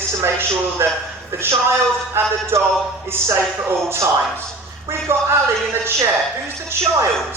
is to make sure that the child and the dog is safe at all times. We've got Ali in the chair. Who's the child?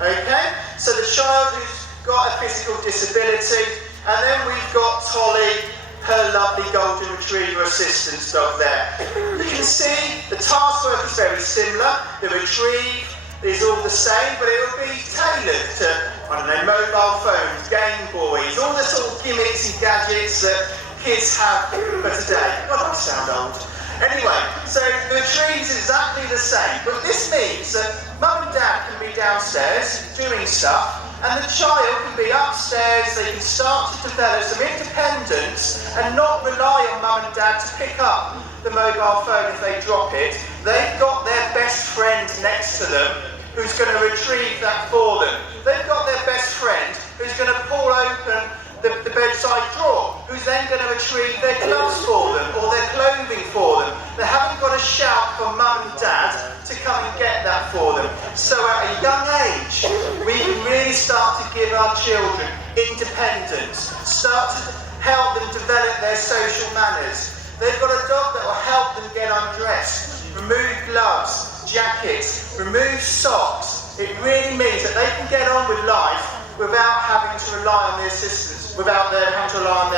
Okay, so the child who's got a physical disability, and then we've got Tolly, her lovely golden retriever assistance dog there. You can see the task work is very similar. The retrieve is all the same, but it will be tailored to, I don't know, mobile phones, Game Boys, all the sort of gimmicks and gadgets that kids have for today. God, I sound old. Anyway, so the retrieve is exactly the same, but this means that mum and dad can be downstairs doing stuff, and the child can be upstairs. They can start to develop some independence and not rely on mum and dad to pick up the mobile phone if they drop it. They've got their best friend next to them who's going to retrieve that for them. They've got their best friend who's going to pull open the bedside drawer, who's then going to retrieve their gloves for them or their clothing for them. They haven't got to shout for mum and dad to come and get that for them. So at a young age, we can really start to give our children independence, start to help them develop their social manners. They've got a dog that will help them get undressed, remove gloves, jackets, remove socks. It really means that they can get on with life without having to rely on the assistance, without having to rely on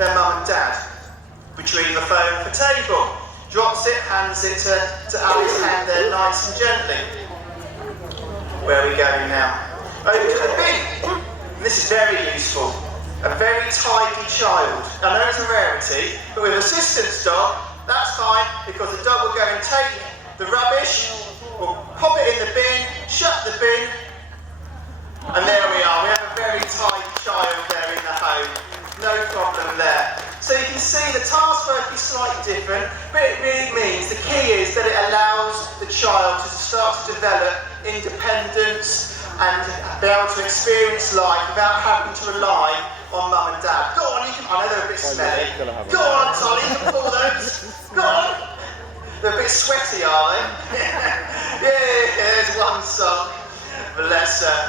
their mum and dad. Retrieve the phone off the table, drops it, hands it to Ali's hand there nice and gently. Where are we going now? Over to the bin. And this is very useful. A very tidy child. I know it's a rarity, but with assistance dog, that's fine, because the dog will go and take the rubbish, will pop it in the bin, shut the bin, and there we are. We have a very tidy child there in the home. No problem there. So you can see the task work is slightly different, but it really means the key is that it allows the child to start to develop independence and be able to experience life without having to rely on mum and dad. Go on, you can, I know they're a bit smelly. Go on, Tolly, you can pull those. Go on. They're a bit sweaty, are they? Yeah, there's one sock. Bless her.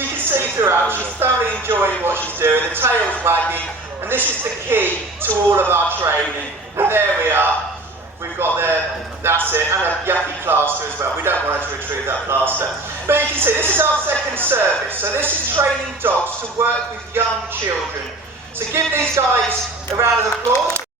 You can see throughout, she's thoroughly enjoying what she's doing. The tail's wagging, and this is the key to all of our training. And there we are. We've got that's it, and a yucky plaster as well. We don't want her to retrieve that plaster. But you can see, this is our second service. So this is training dogs to work with young children. So give these guys a round of applause.